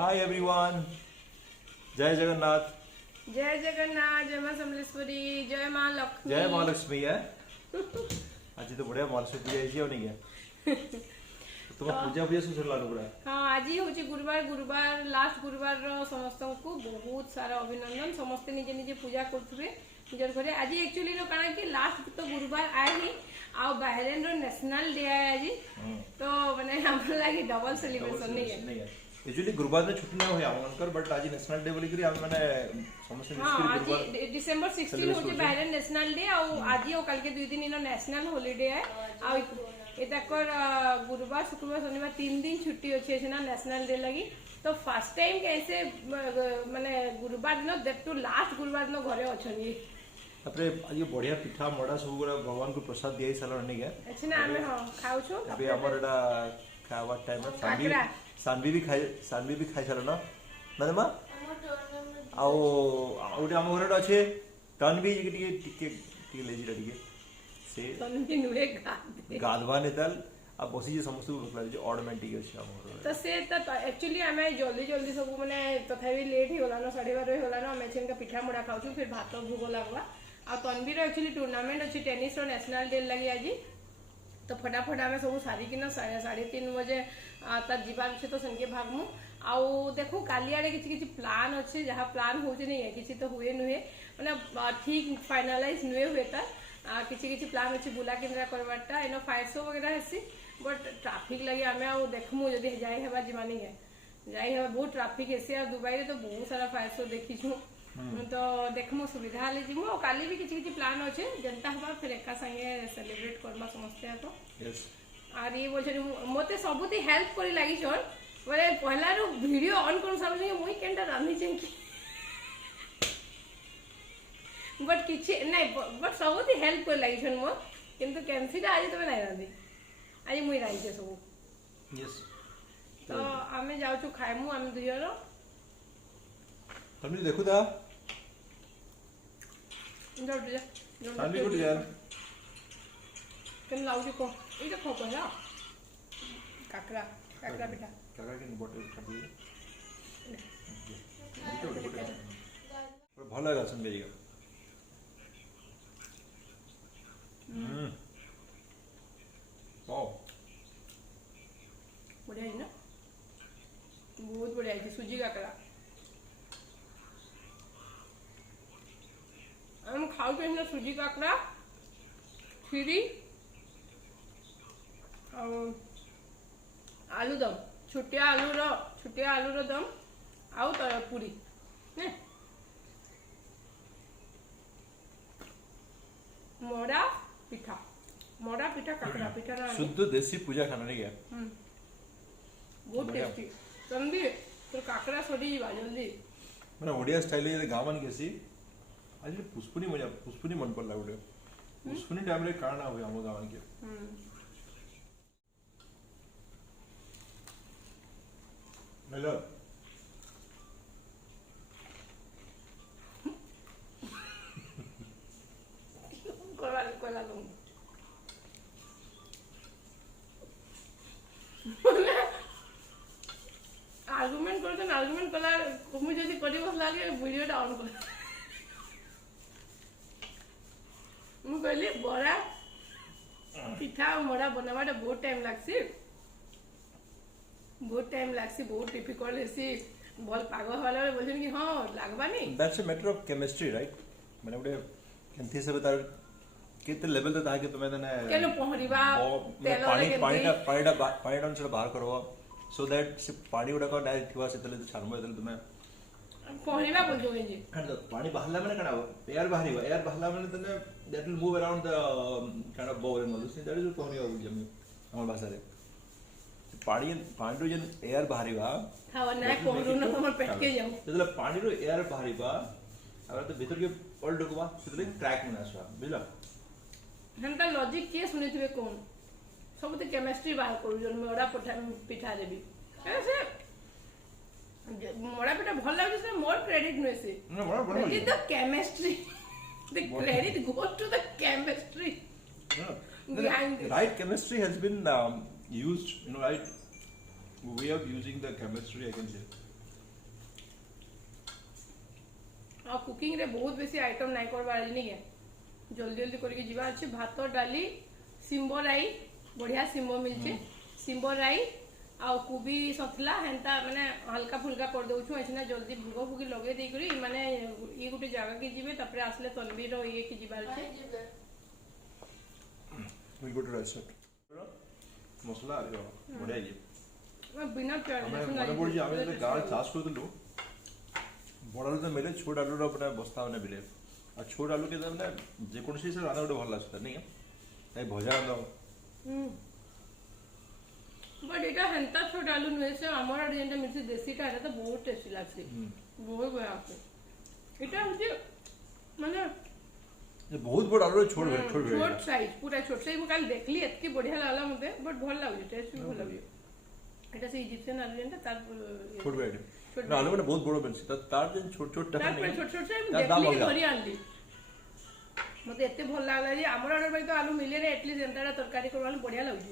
Hi everyone, जय जगन्नाथ। जय जगन्नाथ, जय मां समलेश्वरी, जय मां लक्ष्मी। जय महालक्ष्मी है। आज तो बढ़िया महालक्ष्मी पूजा ହେଇଛି नहीं है। तुम पूजा पूजा सब सर पूरा। हाँ, आज हूँ गुरुवार लास्ट गुरुवार समस्त को बहुत सारा अभिनंदन। समस्ते निजे निजे पूजा करुवे निजर घरे। आज एक्चुअली काना कि लास्ट तो गुरुवार आए ही आ बाहरेन रो नेशनल डे आए आज, तो माने हमर लागि डबल सेलिब्रेशन नहीं है। एक्चुअली गुरुवार में छुट्टी ना होय हमनकर, बट आज नेशनल डे बोली करी हम माने समस्त हाँ, आज डिसेंबर 16 होची बाहरेन नेशनल डे आ आज और कल के 2 दिन इनो नेशनल हॉलिडे है। आ एताकर गुरुवार शुक्रवार शनिवार 3 दिन छुट्टी अच्छे ना नेशनल डे लगी। तो फर्स्ट टाइम कैसे माने गुरुवार दिन दैट टू लास्ट गुरुवार दिन घरे अछनी। तापरे आज बढ़िया पिठा मडा सब गुरा भगवान को प्रसाद दिए साला नहीं है। अच्छा ना हमें हां खाउ छु। अभी हमर एटा खावा टाइम में सानवी भी खाई साला ना माने मा आउ आउटे हम घरे अच्छे तनवी टिके लेजी टिके से तनवी नुए गाधवा नेताल अब बसी जे समस्त को भूख जे ऑड में टिके अछि हम घरे। तो से तो एक्चुअली हमें जल्दी सब माने तथापि लेट ही होला ना 12:30 होला ना। हमें का पिठा मुड़ा खाउ छु, फिर भात भोग लागला। आ तनवी रो एक्चुअली टूर्नामेंट अछि टेनिस रो नेशनल डे लगी आज। तो फटाफट आम सब सारी कि 3:30 बजे तर जीवार अच्छे तो सेनके भागमु। आउ देखो काली आड़े किसी प्लान अच्छे जहाँ प्लान हो नहीं है किसी तो हुए नुहे मैंने ठीक फाइनालाइज नुहे हुए किसी प्लान अच्छे बुला केन्द्रा करवाटा एनो फायर शो वगैरह हेसी। बट ट्राफिक लगे आम आ देखमु जदि जाई हेबा जीवानी है जाई हेबा बहुत ट्राफिक हेसी। आ दुबई तो बहुत सारा फायर शो देखीछु, तो देखमु सुविधा हेले जिमु। और काली भी किसी प्लान अच्छे जनता हवा फिर एका संगे सेलिब्रेट करबा समस्ते तो यस। और ये बोल मते सबुति हेल्प करी लागी छन बोले पहला रो वीडियो ऑन कर सामने मुई केनटा रानी छै कि बट किछि नहीं बट सबुति हेल्प करी लागी छन मो किंतु कैंसिल आज तबे नहीं रांदी आज मुई राई छै सब। यस। तो आमे जाउ छु खाइमु आमे दुइरो तमने देखु दा जोड़ जा सानवी गुड यार केन लाउ जी को इटा खो पहला काकरा पिठा काकरा के बोतल खाबी पर भलो लागल संगे जी। वाओ बढ़िया है ना, बहुत बढ़िया है सूजी काकरा। हम खाऊ के ना सूजी काकरा खीरी और आलू दम छुटिया आलू रो दम आउ तर पूरी ने मोड़ा पिठा काकरा पिठा ना शुद्ध देसी पूजा खाना नहीं है। बहुत टेस्टी तंबी तो काकरा सड़ी बा जल्दी माने ओडिया स्टाइल रे गामन केसी आज पुष्पुनी मन पड़ला गोटे पुष्पुनी टाइम रे काना हुए हम गामन के। हेलो कोला लूं आर्गुमेंट कला तुम जदि करी बसला के वीडियोटा ऑन कर मु कहली बड़ा पिठा और मड़ा बनावाटा बहुत टाइम लागसी बहुत डिफिकल्ट हेसी बोल पागल वाला बोलछन कि हां लागबानी। That's a matter of chemistry right. माने गोटे केंथि से बता केते लेवल तक ताके तुमे ने केनो पहरिबा तेल पानी से बाहर करो सो दैट से पानी उडा को डायरेक्ट थिवा से तले छानबो तले तुमे पहरिबा बोल जो जे पानी बाहरला माने कना एयर बाहरला माने तने that will move around the kind of bowl and all this that is पहरिबा बोल जमी हमर भाषा रे पानी रो जन एयर बाहरिबा हां ना पहरु न हमर पेट के जाऊ तले पानी रो एयर बाहरिबा अगर तो भीतर के पल डुकबा तले क्रैक में आसवा बुझला हनका लॉजिक के सुनिथिबे कोन सब तो केमिस्ट्री बाहर करू जन मोड़ा पिठा देबी ऐसे मोड़ा पिठा भल लागे से मोर क्रेडिट नय से it is the chemistry the credit goes to the chemistry The right chemistry has been used, right way of using the chemistry, I can say. आ कुकिंग रे बहुत बेसी आइटम नाइ करबार आज नहीं के जल्दी जल्दी करके जीवा अच्छे भात डाली सिम्बो राई बढ़िया सिम्बो मिलचे सिम्बो राई आ कोबी सतला हेंता माने हल्का फुल्का कर दउछु एछना जल्दी भुगो भुगी लगे देई करी माने ई गुटे जगह के जीवे तापरे आसले तनवीर ये के जीवार छे we go to restaurant मसला आ गयो बढ़िया ये बिना प्याज लहसुन मने पड़ जे आमे गाल चाष करतलु बड़ आलू तो मिले छोट आलू अपना बस्ता में मिले आ छोट आलू के माने जे कोनसी से राना गोटे भल लागता नहीं ए भजा राना बट एटा हेंता छोट आलू नुहे से हमर जेंटा मिर्ची देसी का तो बहुत टेस्टी लागছে बहुत बढ़िया আছে এটা হচ্ছে মানে ये बहुत बड़ आलू छोट छोट साइज पूरा छोट साइज मुकाल देखली एतकी बढ़िया लागला मते बट भल लागु टेस्ट भी भल लागु এটা সেই ইজিপশিয়ান আলু যেটা তার छोट बेड ना आलू মানে বহুত বড় বেনছি তার যে ছোট ছোট টাকা তারপরে ছোট ছোট সাইজ দেখলি ধরি আনলি মতে এতে ভাল লাগলা যে আমার অর্ডর বাই তো আলু মিলে রে এটলিস্ট এন্টাটা তরকারি করবানো बढ़िया লাগু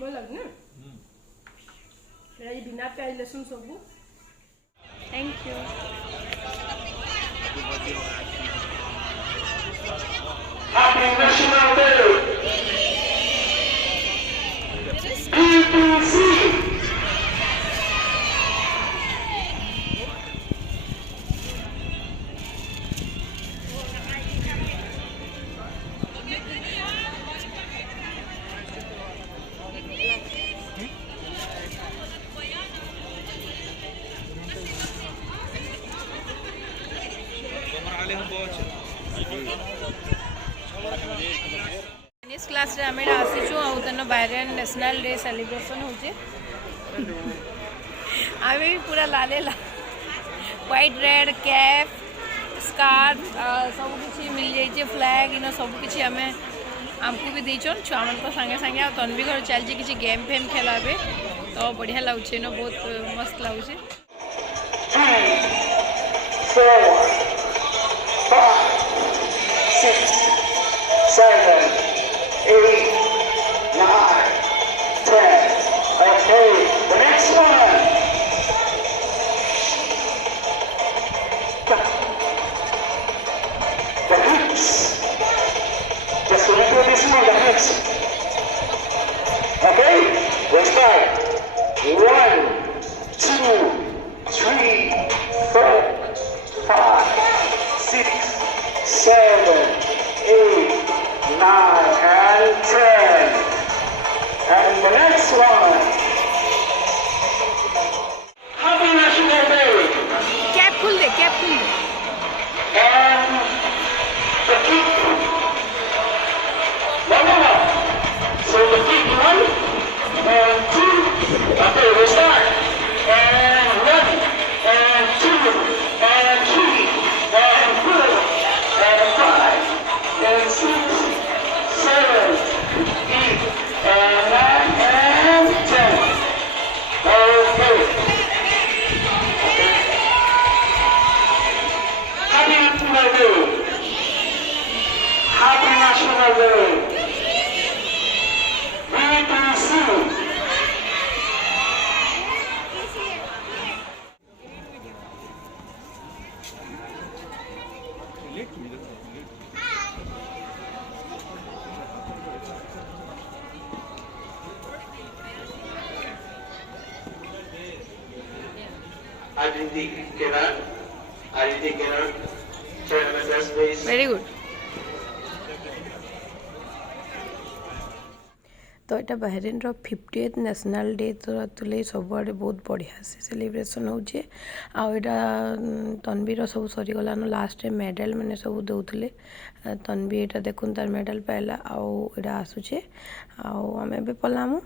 ভাল লাগু না এই বিনা প্याज लहसुन सबू thank you Happy National Day! BBC! Tennis class रे हमें आसीचु आ तन बायरन नेशनल डे सेलिब्रेशन होचे आमे भी पूरा लाले ला व्हाइट रेड कैप स्कार्फ सब किछि मिल जाई छे फ्लैग इन सब किछि हमें हमको भी देछन छुआ मन को संगे संगे आ तनवी घर चल जे किछि गेम फेम खेलाबे तो बढ़िया लागुछे न बहुत मस्त लागुछे 3, 4, 5, 6, 7, 8, 9, 10. Okay, the next one. The hips. Just remember this one, the hips. Okay, let's start. 1, 2, 3, 4, 5, 6, 7, 8, 9, and 10. And the next one. Happy National Day. Cap खुल दे And the kick. No. So the kick 1 and 2. Okay, we'll start. And 1 and 2 and 3 and 4 and 5 and 6, 7, 8 and 9 and 10. Okay. Happy National Day. Happy National Day. BBC. Aditi Kenan, chairman, please. Very good तो यहाँ बाहरेन 50th national day तो तुले सबुआड़े बहुत बढ़िया से celebration होचे outta Tanveer सब सरीगलान last medal मैंने सब दौले तनवी यहाँ देखुन तार मेडल पाइला आउटा आसूचे आम ए पलामु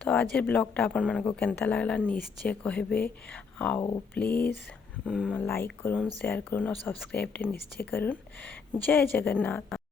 तो आज ब्लॉगटा आपण मानको केनता लागला निश्चय कहबे आउ प्लीज लाइक करूँ शेयर करूँ और सब्सक्राइब निश्चय करूँ जय जगन्नाथ।